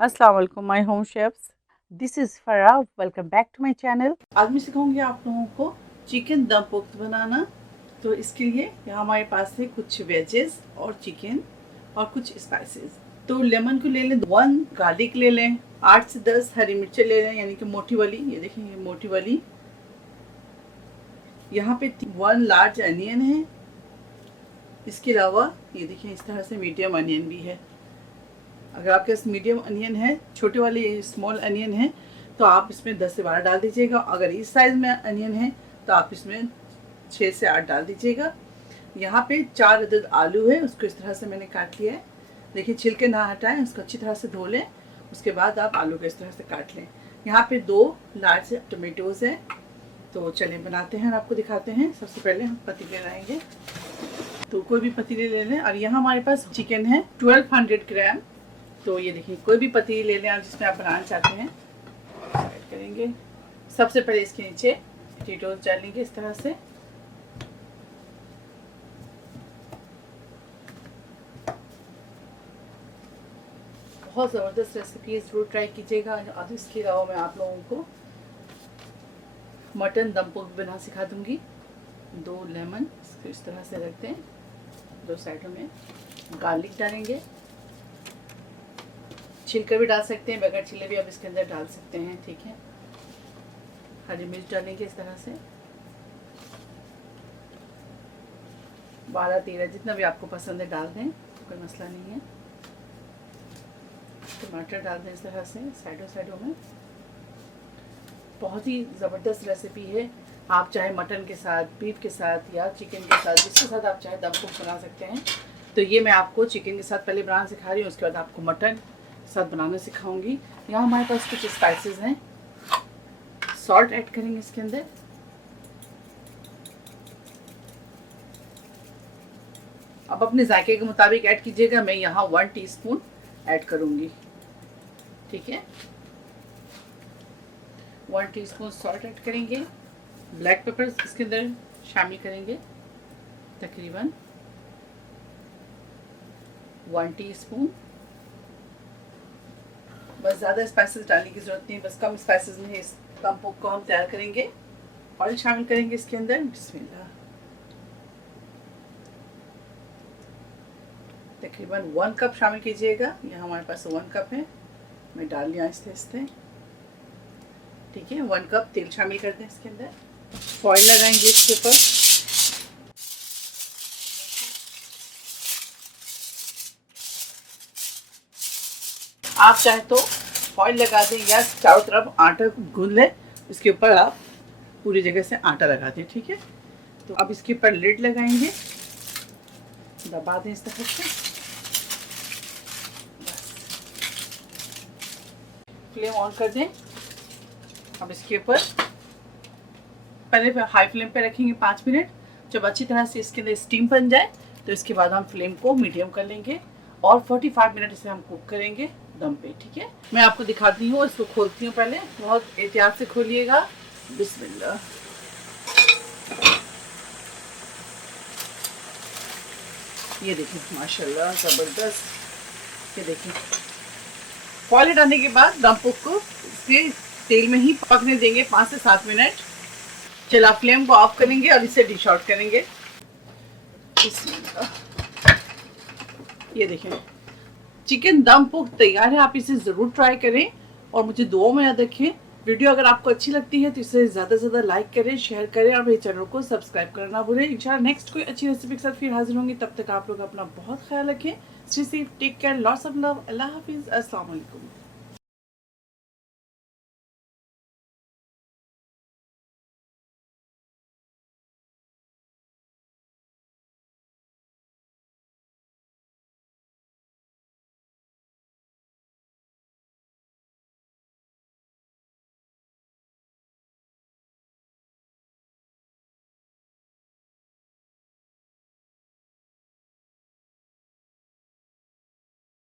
अस्सलाम वालेकुम my home chefs, this is Farah. Welcome back to my channel. आज मैं सिखाऊंगी आप लोगों को चिकन दम पोख्त बनाना। तो इसके लिए यहाँ हमारे पास है कुछ वेजेस और चिकन और कुछ स्पाइसेस। तो लेमन को ले लें, 1 गार्लिक ले लें, 8 से 10 हरी मिर्चें ले लें, यानी कि मोटी वाली। ये देखिए, ये मोटी वाली। यहाँ पे 1 लार्ज अनियन है। इसके अलावा ये देखिए, इस तरह से मीडियम अनियन भी है। अगर आपके पास मीडियम अनियन है, छोटे वाले स्मॉल अनियन है, तो आप इसमें 10 से 12 डाल दीजिएगा। अगर इस साइज़ में अनियन है तो आप इसमें 6 से 8 डाल दीजिएगा। यहाँ पे 4 अदद आलू है, उसको इस तरह से मैंने काट लिया है। देखिए, छिलके ना हटाएं, उसको अच्छी तरह से धो लें। उसके बाद आप आलू को इस तरह से काट लें। यहाँ पे 2 लार्ज टमेटोज़ हैं। तो चलिए बनाते हैं और आपको दिखाते हैं। सबसे पहले हम पतीले लाएंगे, तो कोई भी पतीले ले लें। और यहाँ हमारे पास चिकन है 1200 ग्राम। तो ये देखिए, कोई भी पतीली ले लें आप जिसमें आप बनाना चाहते हैं। ऐड करेंगे। सबसे पहले इसके नीचे पोटैटोज डालेंगे इस तरह से। बहुत ज़बरदस्त रेसिपी है, ज़रूर ट्राई कीजिएगा। और इसके अलावा मैं आप लोगों को मटन दम पोख्त बना सिखा दूंगी। 2 लेमन इसको इस तरह से रखते हैं, 2 साइडों में। गार्लिक डालेंगे, छिलका भी डाल सकते हैं, बगैर छिले भी आप इसके अंदर डाल सकते हैं, ठीक है। हरी मिर्च डालेंगे इस तरह से, 12-13 जितना भी आपको पसंद है डाल दें, कोई मसला नहीं है। टमाटर डाल दें इस तरह से साइडों में। बहुत ही ज़बरदस्त रेसिपी है। आप चाहे मटन के साथ, बीफ के साथ या चिकन के साथ, जिसके साथ आप चाहे दम पोख्त बना सकते हैं। तो ये मैं आपको चिकन के साथ पहले बनाना सिखा रही हूँ, उसके बाद आपको मटन साथ बनाना सिखाऊंगी। यहाँ हमारे पास कुछ स्पाइसेस हैं। सॉल्ट ऐड करेंगे इसके अंदर, अब अपने जायके के मुताबिक ऐड कीजिएगा। मैं यहाँ 1 टीस्पून ऐड करूँगी, ठीक है। 1 टीस्पून सॉल्ट ऐड करेंगे। ब्लैक पेपर इसके अंदर शामिल करेंगे, तकरीबन 1 टीस्पून। बस ज़्यादा स्पाइसेस डालने की ज़रूरत नहीं, बस कम स्पाइसेस में इस दम पोख्त को हम तैयार करेंगे। ऑयल शामिल करेंगे इसके अंदर, बिस्मिल्लाह। तकरीबन 1 कप शामिल कीजिएगा। यहाँ हमारे पास 1 कप है, मैं डाल लिया आहिस्ते, ठीक है। 1 कप तेल शामिल कर दें इसके अंदर। फॉइल लगाएंगे इसके ऊपर। आप चाहे तो फॉइल लगा दें या चारों तरफ आटा गूंद लें, इसके ऊपर आप पूरी जगह से आटा लगा दें, ठीक है। तो अब इसके ऊपर लिड लगाएंगे, दबा दें इस तरह से। फ्लेम ऑन कर दें। अब इसके ऊपर पहले हाई फ्लेम पे रखेंगे 5 मिनट। जब अच्छी तरह से इसके अंदर स्टीम बन जाए तो इसके बाद हम फ्लेम को मीडियम कर लेंगे और 45 मिनट इसे हम कुक करेंगे दम पे, ठीक है। मैं आपको दिखाती हूँ, इसको खोलती हूँ। पहले बहुत एहतियात से खोलिएगा, बिस्मिल्लाह। ये देखिए, माशाल्लाह ज़बरदस्त। ये देखिए, फॉइल हटाने के बाद दम पोख्त को इसके तेल में ही पकने देंगे 5 से 7 मिनट। चला, फ्लेम को ऑफ करेंगे और इसे डिश आउट करेंगे। ये देखें, चिकन दम पोख्त तैयार है। आप इसे ज़रूर ट्राई करें और मुझे दुआओं में याद रखें। वीडियो अगर आपको अच्छी लगती है तो इसे ज़्यादा से ज़्यादा लाइक करें, शेयर करें और मेरे चैनल को सब्सक्राइब करना भूलें। इंशाल्लाह नेक्स्ट कोई अच्छी रेसिपी के साथ फिर हाजिर होंगी। तब तक आप लोग अपना बहुत ख्याल रखें। Stay safe, take care, lots of love. अल्लाह हाफिज़, अस्सलाम वालेकुम।